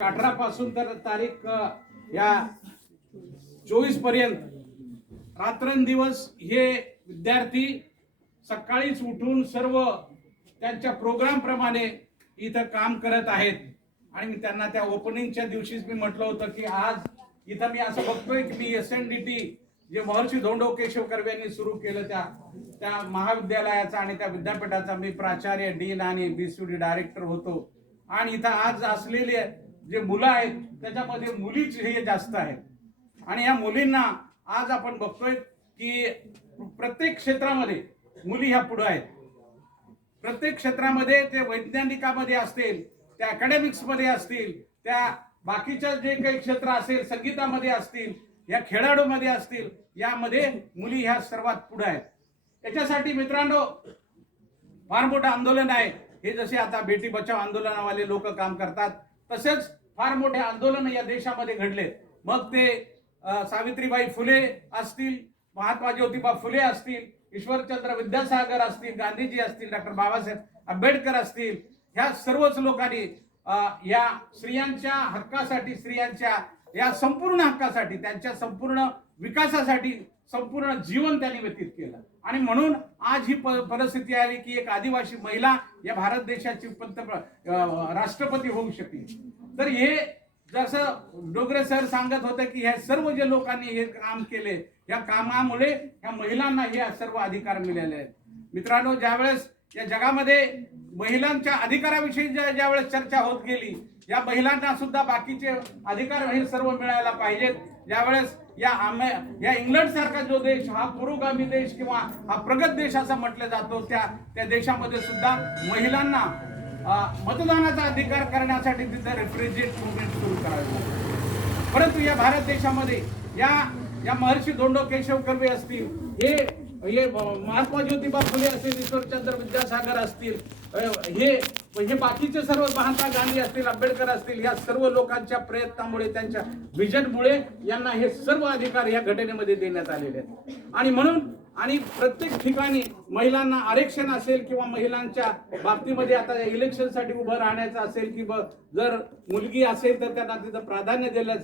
18 पासून तर तारीख या 24 पर्यंत रात्रंदिवस हे विद्यार्थी सकाळीच उठून सर्व त्यांच्या प्रोग्राम प्रमाणे इथं काम करत आहेत। आणि मी त्यांना त्या ओपनिंगच्या दिवशीच मी म्हटलं होतं की आज इथं मी असं बघतोय की मी SNDT जे महर्षी धोंडो केशव कर्वे यांनी सुरू केलं त्या महाविद्यालयाचा आणि त्या विद्यापीठाचा मी प्राचार्य, डीन आणि BCD डायरेक्टर होतो। आणि इथं आज असलेले जे मुलं आहेत त्याच्यामध्ये मुलीच हे जास्त आहेत। आणि या मुलींना आज आपण बघतोय की प्रत्येक क्षेत्रामध्ये मुली ह्या पुढे आहेत। प्रत्येक क्षेत्रामध्ये ते वैज्ञानिकामध्ये असतील, त्या अकॅडमिक्स मध्ये असतील, त्या बाकीच्या जे काही क्षेत्र असेल, संगीतामध्ये असतील, या खेळाडूमध्ये असतील, यामध्ये मुली ह्या सर्वात पुढे आहेत। त्याच्यासाठी मित्रांनो फार मोठं आंदोलन आहे। हे जसे आता बेटी बचाव आंदोलनावाले लोक काम करतात तसेच फार मोठे आंदोलन या देशामध्ये घडले। मग ते सावित्रीबाई फुले असतील, महात्मा ज्योतिबा फुले असतील, ईश्वरचंद्र विद्यासागर असतील, गांधीजी असतील, डॉक्टर बाबासाहेब आंबेडकर असतील, ह्या सर्वच लोकांनी या स्त्रियांच्या हक्कासाठी, स्त्रियांच्या या संपूर्ण हक्कासाठी, त्यांच्या संपूर्ण विकासासाठी संपूर्ण जीवन त्यांनी व्यतीत केलं। आणि म्हणून आज ही परिस्थिती आली की एक आदिवासी महिला या भारत देशाची राष्ट्रपती होऊ शकते। तर हे जसं डोगरे सर सांगत होते की हे सर्व जे लोकांनी हे काम केले, या कामामुळे या महिलांना हे सर्व अधिकार मिळाले आहेत। मित्रांनो, ज्यावेळेस या जगामध्ये महिलांच्या अधिकाराविषयी ज्यावेळेस चर्चा होत गेली, या महिलांना सुद्धा बाकीचे अधिकार हे सर्व मिळायला पाहिजेत। ज्यावेळेस या इंग्लंड सारखा जो देश हा पुरोगामी देश किंवा हा प्रगत देश असा म्हटलं जातो, त्या देशामध्ये सुद्धा महिलांना मतदानाचा अधिकार करण्यासाठी तिथे रेफ्रिजरेट मुवमेंट सुरू करावे। परंतु या भारत देशामध्ये या महर्षी धोंडो केशव कर्वे असतील, हे महात्मा ज्योतिबा फुले असतील, ईश्वरचंद्र विद्यासागर असतील, हे बाकीचे सर्व महात्मा गांधी असतील, आंबेडकर असतील, या सर्व लोकांच्या प्रयत्नामुळे, त्यांच्या विजनमुळे यांना हे सर्व अधिकार या घटनेमध्ये देण्यात आलेले आहेत। आणि म्हणून प्रत्येक ठिकाणी महिलांना आरक्षण असेल किंवा महिलांच्या बाबतीमध्ये आता इलेक्शनसाठी उभं राहण्याचं असेल, की जर मुलगी असेल तर त्यांना तिथं प्राधान्य दिलं